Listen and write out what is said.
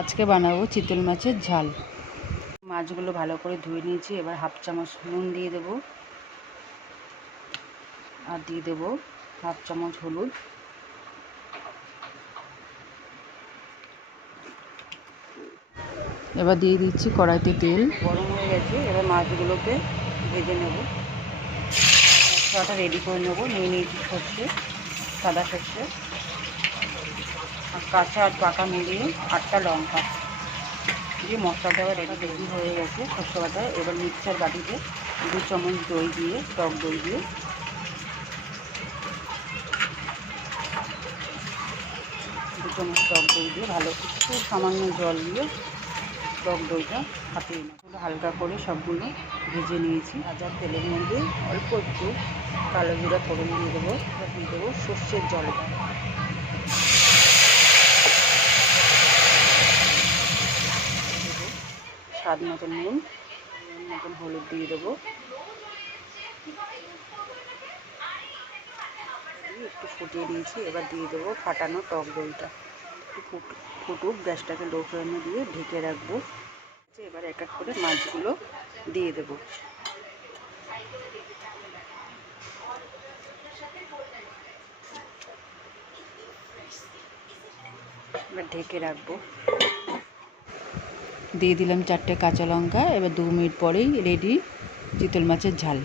আজকে বানাবো চিতল মাছের ঝাল। মাছগুলো ভালো করে ধুয়ে নিয়েছি। এবার হাফ চামচ নুন দিয়ে দেবো, আর দিয়ে দেবো হাফ চামচ হলুদ। এবার দিয়ে দিচ্ছি কড়াইতে তেল গরম হয়ে গেছে। এবার মাছগুলোকে ভেজে নেব। মশলাটা রেডি করে নেবো। নিয়ে নিয়েছি সর্ষে, সাদা সর্ষে, আর কাঁচা আর পাকা মিলিয়ে 8টা লঙ্কা দিয়ে মশলাটা এবার রেডি হয়ে গেছে সর্ষে বাটা। এবার মিক্সার বাটিতে 2 চামচ দই দিয়ে, টক দই দিয়ে 2 চামচ টক দই দিয়ে ভালো একটু সামান্য জল দিয়ে টক দইটা ফাটিয়ে নেব। হালকা করে সবগুলো ভেজে নিয়েছি। ভাজার তেলের মধ্যে অল্প একটু কালো জিরা ফোড়ন দিয়ে দেবো। দিয়ে দেবো সর্ষের জলটা। স্বাদ মতন নুন, মতন হলুদ দিয়ে দেবো। একটু ফুটিয়ে দিয়েছি। এবার দিয়ে দেবো ফাটানো টক দইটা। ফুটুক, গ্যাসটাকে লো ফ্লেমে দিয়ে ঢেকে রাখবো। এবার এক এক করে মাছগুলো দিয়ে দেবো। এবার ঢেকে রাখবো। দিয়ে দিলাম 4টে কাঁচা লঙ্কা। এবার 2 মিনিট পরেই রেডি চিতল মাছের ঝাল।